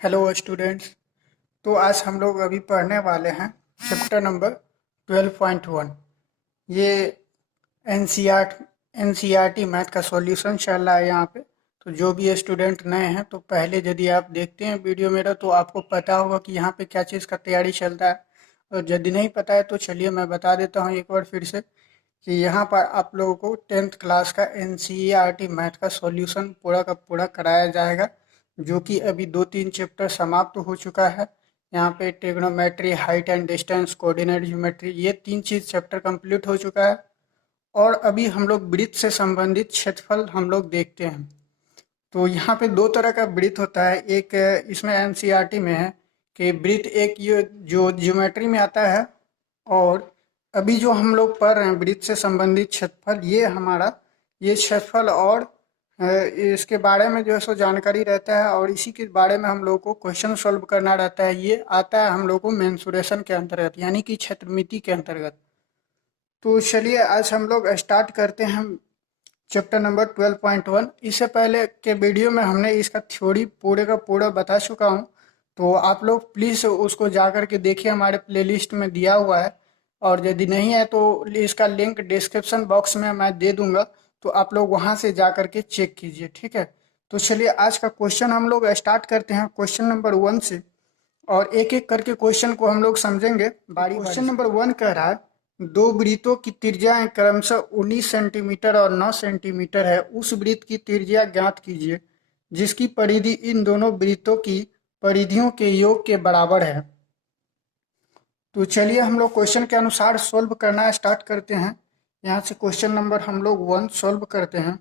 Hello students. तो आज हम लोग अभी पढ़ने वाले हैं चैप्टर नंबर 12.1। ये एनसीईआरटी मैथ का सॉल्यूशन चल रहा है यहाँ पे। तो जो भी स्टूडेंट नए हैं तो पहले यदि आप देखते हैं वीडियो मेरा तो आपको पता होगा कि यहाँ पे क्या चीज़ का तैयारी चलता है। और यदि नहीं पता है तो चलिए मैं बता देता हूँ एक बार फिर से कि यहाँ पर आप लोगों को 10th क्लास का एनसीईआरटी मैथ का सॉल्यूशन पूरा का पूरा कराया जाएगा, जो कि अभी 2-3 चैप्टर समाप्त हो चुका है। यहाँ पे trigonometry, height and distance, coordinate geometry, ये 3 चीज़ चैप्टर कंप्लीट हो चुका है। और अभी हम लोग वृत्त से संबंधित क्षेत्रफल हम लोग देखते हैं। तो यहाँ पे दो तरह का वृत्त होता है। एक इसमें एनसीईआरटी में है कि वृत्त एक ये जो ज्योमेट्री में आता है, और अभी जो हम लोग पढ़ रहे हैं वृत्त से संबंधित क्षेत्रफल, ये हमारा ये क्षेत्रफल और इसके बारे में जो है सो जानकारी रहता है, और इसी के बारे में हम लोग को क्वेश्चन सॉल्व करना रहता है। ये आता है हम लोग को मेंसुरेशन के अंतर्गत, यानी कि क्षेत्रमिति के अंतर्गत। तो चलिए आज हम लोग स्टार्ट करते हैं चैप्टर नंबर 12.1। इससे पहले के वीडियो में हमने इसका थ्योरी पूरे का पूरा बता चुका हूँ, तो आप लोग प्लीज़ उसको जा कर के देखिए, हमारे प्लेलिस्ट में दिया हुआ है। और यदि नहीं है तो इसका लिंक डिस्क्रिप्शन बॉक्स में मैं दे दूंगा, तो आप लोग वहाँ से जा कर के चेक कीजिए, ठीक है। तो चलिए आज का क्वेश्चन हम लोग स्टार्ट करते हैं क्वेश्चन नंबर 1 से, और एक एक करके क्वेश्चन को हम लोग समझेंगे बारी। क्वेश्चन नंबर 1 कह रहा है, दो वृत्तों की त्रिज्याएं क्रमशः 19 सेंटीमीटर और 9 सेंटीमीटर है। उस वृत्त की त्रिज्या ज्ञात कीजिए जिसकी परिधि इन दोनों वृत्तों की परिधियों के योग के बराबर है। तो चलिए हम लोग क्वेश्चन के अनुसार सोल्व करना स्टार्ट करते हैं। यहाँ से क्वेश्चन नंबर हम लोग 1 सोल्व करते हैं।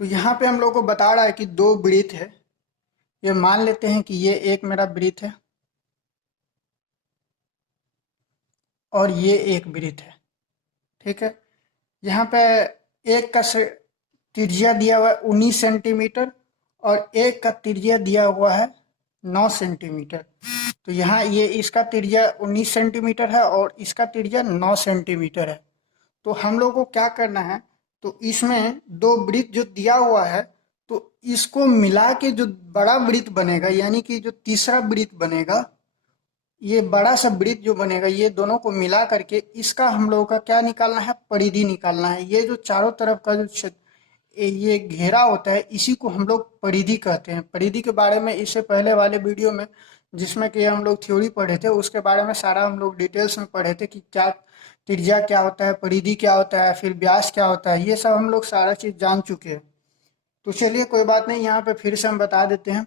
तो यहाँ पे हम लोग को बता रहा है कि दो वृत्त है। ये मान लेते हैं कि ये एक मेरा वृत्त है और ये एक वृत्त है, ठीक है। यहाँ पे एक का त्रिज्या दिया हुआ है 19 सेंटीमीटर और एक का त्रिज्या दिया हुआ है 9 सेंटीमीटर। तो यहाँ ये इसका त्रिज्या 19 सेंटीमीटर है और इसका त्रिज्या 9 सेंटीमीटर है। तो हम लोग को क्या करना है, तो इसमें दो वृत्त जो दिया हुआ है, तो इसको मिला के जो बड़ा वृत्त बनेगा, यानी कि जो तीसरा वृत्त बनेगा, ये बड़ा सा वृत्त जो बनेगा, ये दोनों को मिला करके इसका हम लोगों का क्या निकालना है, परिधि निकालना है। ये जो चारों तरफ का जो ये घेरा होता है, इसी को हम लोग परिधि कहते हैं। परिधि के बारे में इससे पहले वाले वीडियो में, जिसमें कि हम लोग थ्योरी पढ़े थे, उसके बारे में सारा हम लोग डिटेल्स में पढ़े थे कि क्या त्रिज्या क्या होता है, परिधि क्या होता है, फिर व्यास क्या होता है, ये सब हम लोग सारा चीज जान चुके हैं। तो चलिए कोई बात नहीं, यहाँ पे फिर से हम बता देते हैं।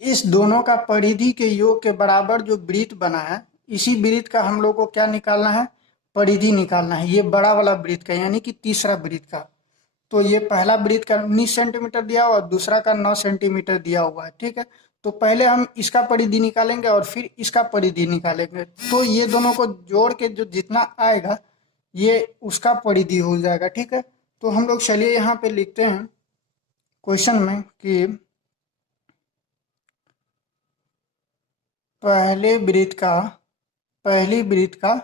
इस दोनों का परिधि के योग के बराबर जो वृत्त बना है, इसी वृत्त का हम लोग को क्या निकालना है, परिधि निकालना है। ये बड़ा वाला वृत्त का, यानी कि तीसरा वृत्त का। तो ये पहला वृत्त का 19 सेंटीमीटर दिया हुआ और दूसरा का 9 सेंटीमीटर दिया हुआ है, ठीक है। तो पहले हम इसका परिधि निकालेंगे और फिर इसका परिधि निकालेंगे। तो ये दोनों को जोड़ के जो जितना आएगा, ये उसका परिधि हो जाएगा, ठीक है। तो हम लोग चलिए यहाँ पे लिखते हैं क्वेश्चन में कि पहली वृत्त का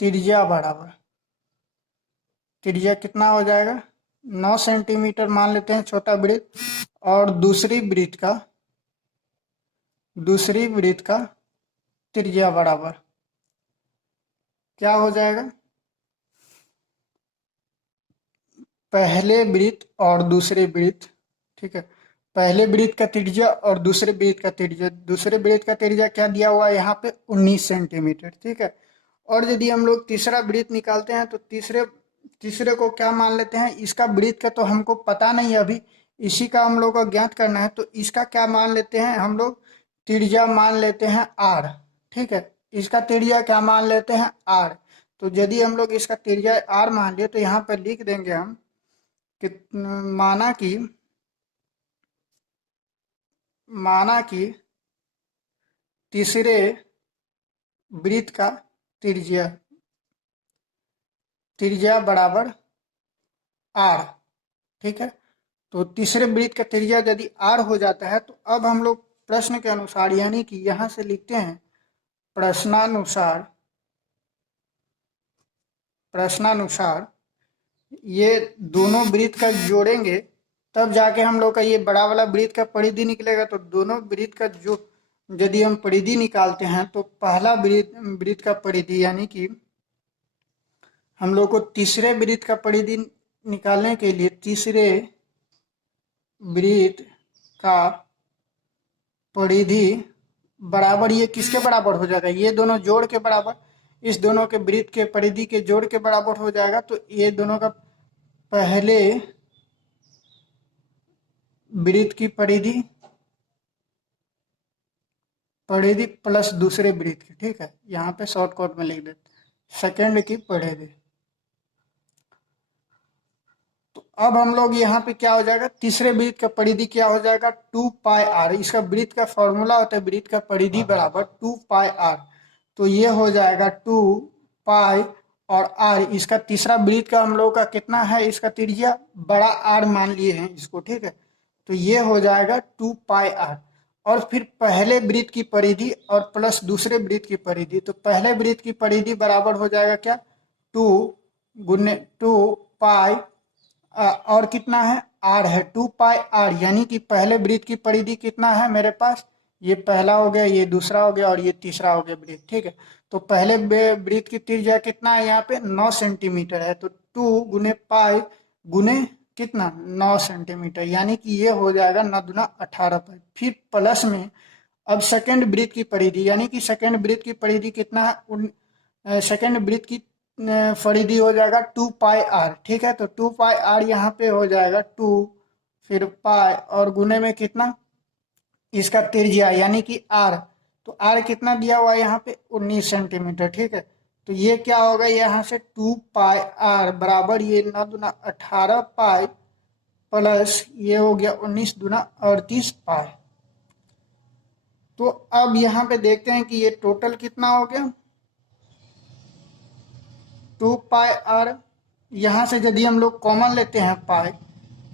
त्रिज्या बराबर, त्रिज्या कितना हो जाएगा, 9 सेंटीमीटर मान लेते हैं छोटा वृत्त, और दूसरी वृत्त का त्रिज्या बराबर क्या हो जाएगा, पहले वृत्त और दूसरे वृत्त, ठीक है। पहले वृत्त का त्रिज्या और दूसरे वृत्त का त्रिज्या, दूसरे वृत्त का त्रिज्या क्या दिया हुआ है यहाँ पे 19 सेंटीमीटर, ठीक है। और यदि हम लोग तीसरा वृत्त निकालते हैं तो तीसरे को क्या मान लेते हैं, इसका वृत्त का तो हमको पता नहीं है अभी, इसी का हम लोग को ज्ञात करना है। तो इसका क्या मान लेते हैं हम लोग, त्रिज्या मान लेते हैं आर, ठीक है। इसका त्रिज्या क्या मान लेते हैं, आर। तो यदि हम लोग इसका त्रिज्या आर मान लिए तो यहाँ पर लिख देंगे हम कि माना कि तीसरे वृत्त का त्रिज्या बराबर आर, ठीक है। तो तीसरे वृत्त का त्रिज्या यदि आर हो जाता है, तो अब हम लोग प्रश्न के अनुसार, यानी कि यहाँ से लिखते हैं प्रश्नानुसार ये दोनों वृत्त का जोड़ेंगे तब जाके हम लोग का ये बड़ा वाला वृत्त का परिधि निकलेगा। तो दोनों वृत्त का जो यदि हम परिधि निकालते हैं तो पहला वृत्त का परिधि यानी कि हम लोग को तीसरे वृत्त का परिधि निकालने के लिए तीसरे वृत्त का परिधि बराबर ये किसके बराबर हो जाएगा, ये दोनों जोड़ के बराबर, इस दोनों के वृत्त के परिधि के जोड़ के बराबर हो जाएगा। तो ये दोनों का पहले वृत्त की परिधि प्लस दूसरे वृत्त की, ठीक है, यहाँ पे शॉर्टकट में लिख देते सेकंड की परिधि। तो अब हम लोग यहाँ पे क्या हो जाएगा, तीसरे वृत्त का परिधि क्या हो जाएगा 2πr। इसका वृत्त का फॉर्मूला होता है वृत्त का परिधि बराबर 2πr। तो ये हो जाएगा 2π और r, इसका तीसरा वृत्त का हम लोग का कितना है, इसका त्रिज्या बड़ा r मान लिए हैं इसको, ठीक है। तो ये हो जाएगा 2πr और फिर पहले वृत्त की परिधि और प्लस दूसरे वृत्त की परिधि। तो पहले वृत्त की परिधि बराबर हो जाएगा क्या 2 गुने 2π और कितना है r है 2πr, यानी कि पहले वृत्त की परिधि कितना है मेरे पास, ये पहला हो गया, ये दूसरा हो गया और ये तीसरा हो गया वृत्त, ठीक है। तो पहले वृत्त की त्रिज्या कितना है यहाँ पे 9 सेंटीमीटर है। तो 2 गुने पाई गुने कितना 9 सेंटीमीटर, यानी कि ये हो जाएगा 9 दूना 18 पाई। फिर प्लस में अब सेकंड वृत्त की परिधि, यानी कि सेकंड वृत्त की परिधि कितना है, सेकंड वृत्त की परिधि हो जाएगा 2πr, ठीक है। तो 2πr यहाँ पे हो जाएगा 2 फिर पाई और गुने में कितना इसका त्रिज्या यानी कि r। तो r कितना दिया हुआ है यहाँ पे 19 सेंटीमीटर, ठीक है। तो ये क्या होगा यहाँ से 2πr बराबर ये 9 दूना 18 पाई प्लस ये हो गया 19 दूना 38 पाई। तो अब यहाँ पे देखते हैं कि ये टोटल कितना हो गया 2πr। यहाँ से यदि हम लोग कॉमन लेते हैं पाई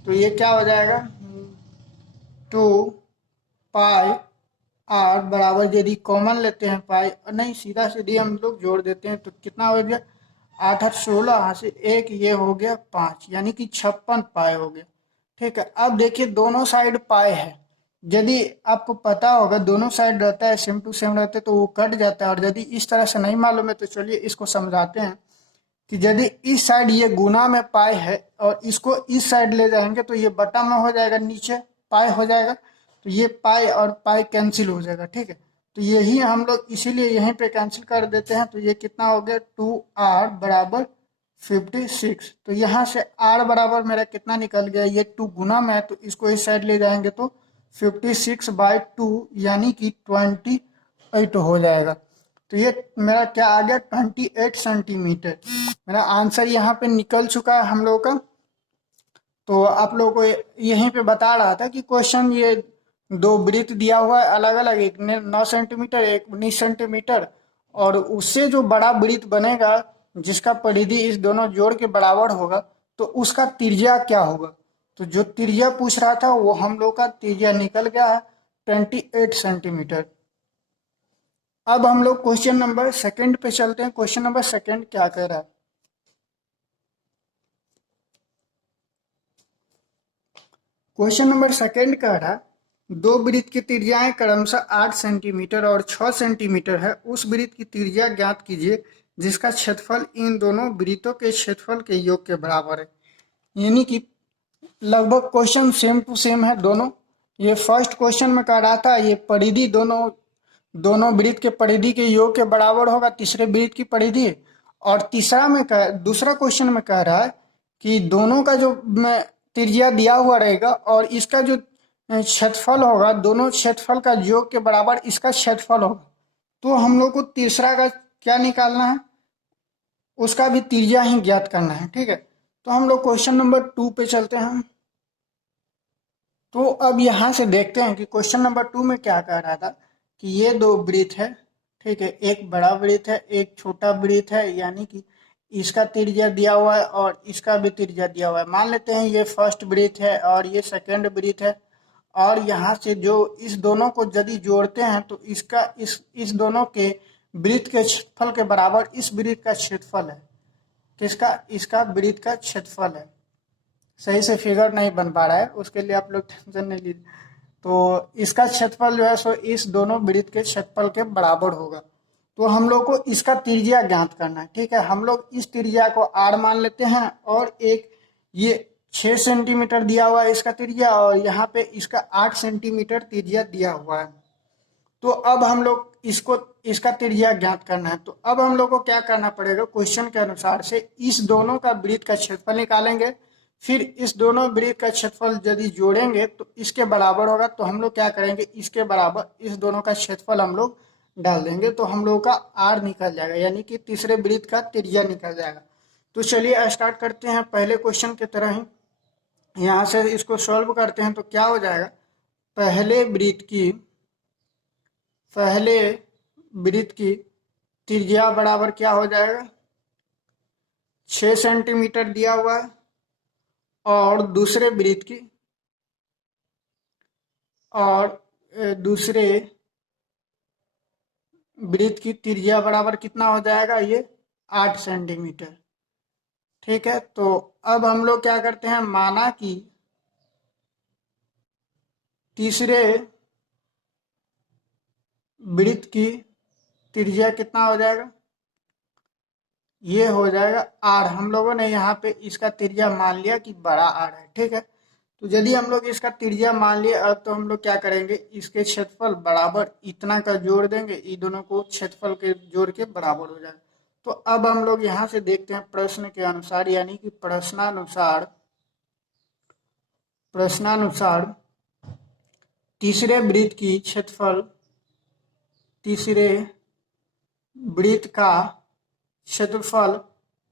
तो ये क्या हो जाएगा 2πr बराबर, यदि कॉमन लेते हैं पाई नहीं सीधा सीधी हम लोग जोड़ देते हैं तो कितना हो गया 8 8 16, यहाँ से एक ये हो गया 5, यानी कि 56 पाई हो गया, ठीक है। अब देखिए दोनों साइड पाई है, यदि आपको पता होगा दोनों साइड रहता है सेम टू सेम रहते तो वो कट जाता है। और यदि इस तरह से नहीं मालूम है तो चलिए इसको समझाते हैं कि यदि इस साइड ये गुना में पाई है और इसको इस साइड ले जाएंगे तो ये बटा में हो जाएगा, नीचे पाई हो जाएगा, तो ये पाई और पाई कैंसिल हो जाएगा, ठीक है। तो यही हम लोग इसीलिए यहीं पे कैंसिल कर देते हैं। तो ये कितना हो गया 2r बराबर 56। तो यहाँ से r बराबर मेरा कितना निकल गया, ये 2 गुना में है तो इसको इस साइड ले जाएंगे तो 56/2 यानी कि 28 हो जाएगा। तो ये मेरा क्या आ गया 28 सेंटीमीटर। मेरा आंसर यहाँ पे निकल चुका है हम लोग का। तो आप लोगों को यहीं पे बता रहा था कि क्वेश्चन ये दो वृत्त दिया हुआ है अलग अलग, एक 9 सेंटीमीटर एक 19 सेंटीमीटर, और उससे जो बड़ा वृत्त बनेगा जिसका परिधि इस दोनों जोड़ के बराबर होगा तो उसका त्रिज्या क्या होगा। तो जो त्रिज्या पूछ रहा था वो हम लोग का त्रिज्या निकल गया है 28 सेंटीमीटर। अब हम लोग क्वेश्चन नंबर सेकंड पे चलते हैं। क्वेश्चन नंबर सेकंड क्या कह रहा है, क्वेश्चन नंबर सेकंड कह रहा है दो वृत्त की त्रिज्याएं क्रमशः 8 सेंटीमीटर और 6 सेंटीमीटर है, उस वृत्त की त्रिज्या ज्ञात कीजिए जिसका क्षेत्रफल इन दोनों वृत्तों के क्षेत्रफल के योग के बराबर है। यानी कि लगभग क्वेश्चन सेम टू सेम है दोनों। ये फर्स्ट क्वेश्चन में कह रहा था ये परिधि दोनों वृत्त के परिधि के योग के बराबर होगा, तीसरे वृत्त की परिधि। और दूसरा क्वेश्चन में कह रहा है कि दोनों का जो त्रिज्या दिया हुआ रहेगा और इसका जो क्षेत्रफल होगा दोनों क्षेत्रफल का योग के बराबर इसका क्षेत्रफल होगा। तो हम लोग को तीसरा का क्या निकालना है, उसका भी त्रिज्या ही ज्ञात करना है, ठीक है। तो हम लोग क्वेश्चन नंबर 2 पे चलते हैं। तो अब यहाँ से देखते हैं कि क्वेश्चन नंबर 2 में क्या कह रहा था कि ये दो वृत्त है, ठीक है, एक बड़ा वृत्त है एक छोटा वृत्त है, यानी कि इसका त्रिज्या दिया हुआ है और इसका भी त्रिज्या दिया हुआ है। मान लेते हैं ये फर्स्ट वृत्त है और ये सेकंड वृत्त है, और यहाँ से जो इस दोनों को यदि जोड़ते हैं तो इसका इस दोनों के वृत्त के क्षेत्रफल के बराबर इस वृत्त का क्षेत्रफल है। किसका, इसका वृत्त का क्षेत्रफल है, सही से फिगर नहीं बन पा रहा है, उसके लिए आप लोग टेंशन नहीं लीजिए। तो इसका क्षेत्रफल जो है सो इस दोनों वृत्त के क्षेत्रफल के बराबर होगा। तो हम लोग को इसका त्रिज्या ज्ञात करना है, ठीक है। हम लोग इस त्रिज्या को r मान लेते हैं, और एक ये 6 सेंटीमीटर दिया हुआ है इसका त्रिज्या, और यहाँ पे इसका 8 सेंटीमीटर त्रिज्या दिया हुआ है। तो अब हम लोग इसको इसका त्रिज्या ज्ञात करना है। तो अब हम लोग को क्या करना पड़ेगा, क्वेश्चन के अनुसार से इस दोनों का वृत्त का क्षेत्रफल निकालेंगे, फिर इस दोनों वृत्त का क्षेत्रफल यदि जोड़ेंगे तो इसके बराबर होगा। तो हम लोग क्या करेंगे, इसके बराबर इस दोनों का क्षेत्रफल हम लोग डाल देंगे, तो हम लोग का r निकल जाएगा, यानी कि तीसरे वृत्त का त्रिज्या निकल जाएगा। तो चलिए स्टार्ट करते हैं पहले क्वेश्चन की तरह ही। यहाँ से इसको सॉल्व करते हैं तो क्या हो जाएगा, पहले वृत्त की त्रिज्या बराबर क्या हो जाएगा, 6 सेंटीमीटर दिया हुआ है, और दूसरे वृत्त की त्रिज्या बराबर कितना हो जाएगा, ये 8 सेंटीमीटर। ठीक है, तो अब हम लोग क्या करते हैं, माना कि तीसरे वृत्त की त्रिज्या कितना हो जाएगा, ये हो जाएगा r। हम लोगों ने यहाँ पे इसका त्रिज्या मान लिया कि बड़ा r है, ठीक है। तो यदि हम लोग इसका त्रिज्या मान लिए, अब तो हम लोग क्या करेंगे, इसके क्षेत्रफल बराबर इतना का जोड़ देंगे, इन दोनों को क्षेत्रफल के जोड़ के बराबर हो जाएगा। तो अब हम लोग यहाँ से देखते हैं प्रश्न के अनुसार, यानी कि प्रश्नानुसार तीसरे वृत्त का क्षेत्रफल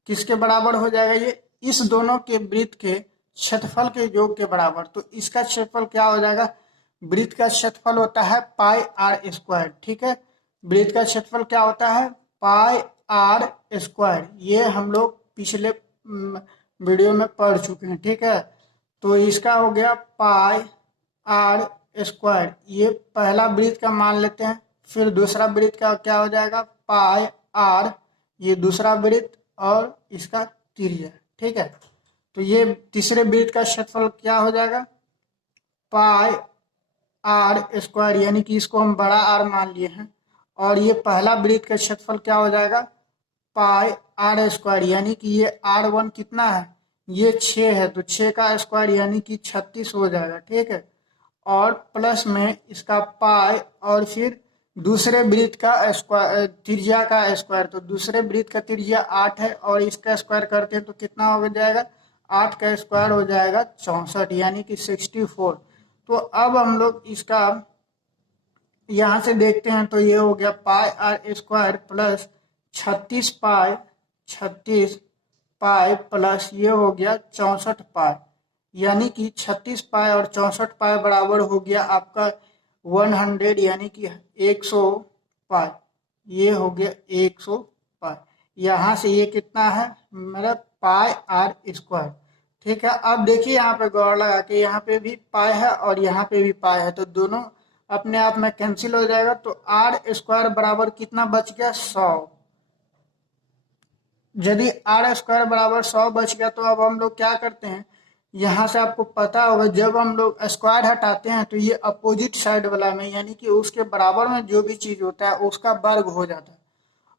किसके बराबर हो जाएगा, ये इस दोनों के वृत्त के क्षेत्रफल के योग के बराबर। तो इसका क्षेत्रफल क्या हो जाएगा, वृत्त का क्षेत्रफल होता है पाई r स्क्वायर, ठीक है। वृत्त का क्षेत्रफल क्या होता है, पाई r स्क्वायर। ये हम लोग पिछले वीडियो में पढ़ चुके हैं, ठीक है। तो इसका हो गया पाई r स्क्वायर, ये पहला वृत्त का मान लेते हैं। फिर दूसरा वृत्त का क्या हो जाएगा, पाई r, ये दूसरा वृत्त और इसका त्रिज्या, ठीक है। तो ये तीसरे वृत्त का क्षेत्रफल क्या हो जाएगा, पाई r स्क्वायर, यानी कि इसको हम बड़ा R मान लिए हैं। और ये पहला वृत्त का क्षेत्रफल क्या हो जाएगा, पाई r स्क्वायर, यानी कि ये r1 कितना है, ये 6 है, तो 6 का स्क्वायर यानी कि 36 हो जाएगा, ठीक है। और प्लस में इसका पाई, और फिर दूसरे वृत्त का स्क्वायर, त्रिज्या का स्क्वायर। तो दूसरे वृत्त का त्रिज्या 8 है, और इसका स्क्वायर करते हैं तो कितना हो जाएगा, 8 का स्क्वायर हो जाएगा 64, यानी कि 64। तो अब हम लोग इसका यहाँ से देखते हैं, तो ये हो गया पाई r square plus 36 pi plus ये हो गया 64 पाई, यानी कि 36 पाई और 64 पाई बराबर हो गया आपका 100, यानी कि 100 पाई। ये हो गया 100 पाई। यहाँ से ये कितना है मेरा, पाई r स्क्वायर, ठीक है। अब देखिए यहाँ पे गौर लगा के, यहाँ पे भी पाई है और यहाँ पे भी पाई है, तो दोनों अपने आप में कैंसिल हो जाएगा। तो r स्क्वायर बराबर कितना बच गया, 100। यदि r स्क्वायर बराबर 100 बच गया, तो अब हम लोग क्या करते हैं, यहाँ से आपको पता होगा जब हम लोग स्क्वायर हटाते हैं तो ये अपोजिट साइड वाला में, यानी कि उसके बराबर में जो भी चीज होता है उसका वर्ग हो जाता है।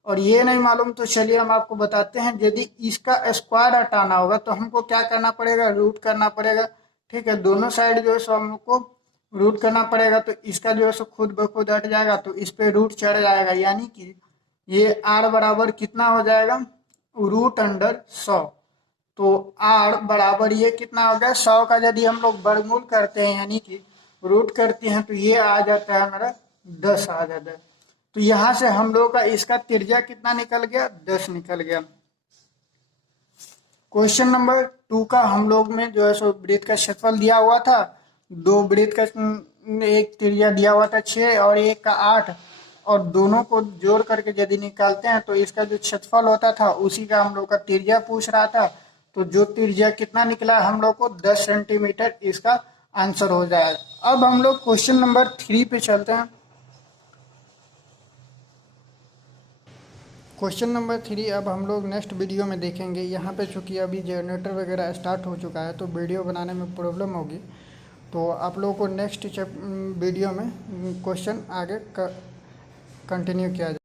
और ये नहीं मालूम तो चलिए हम आपको बताते हैं, यदि इसका स्क्वायर हटाना होगा तो हमको क्या करना पड़ेगा, रूट करना पड़ेगा, ठीक है। दोनों साइड जो है सो हमको रूट करना पड़ेगा, तो इसका जो है सो खुद ब खुद हट जाएगा, तो इस पे रूट चढ़ जाएगा, यानी कि ये r बराबर कितना हो जाएगा, √100। तो r बराबर ये कितना हो गया, 100 का यदि हम लोग वर्गमूल करते हैं, यानी कि रूट करते हैं, तो ये आ जाता है हमारा 10 आ जाता है। तो यहाँ से हम लोग का इसका त्रिज्या कितना निकल गया, 10 निकल गया। क्वेश्चन नंबर 2 का हम लोग में जो है सो वृत्त का क्षेत्रफल दिया हुआ था, दो वृत्त का एक त्रिज्या दिया हुआ था 6 और एक का 8, और दोनों को जोड़ करके यदि निकालते हैं तो इसका जो क्षेत्रफल होता था उसी का हम लोग का त्रिज्या पूछ रहा था। तो जो त्रिज्या कितना निकला हम लोग को, 10 सेंटीमीटर इसका आंसर हो जाएगा। अब हम लोग क्वेश्चन नंबर 3 पे चलते हैं। क्वेश्चन नंबर 3 अब हम लोग नेक्स्ट वीडियो में देखेंगे। यहाँ पे चूँकि अभी जनरेटर वगैरह स्टार्ट हो चुका है तो वीडियो बनाने में प्रॉब्लम होगी, तो आप लोगों को नेक्स्ट वीडियो में क्वेश्चन आगे कंटिन्यू किया जाए।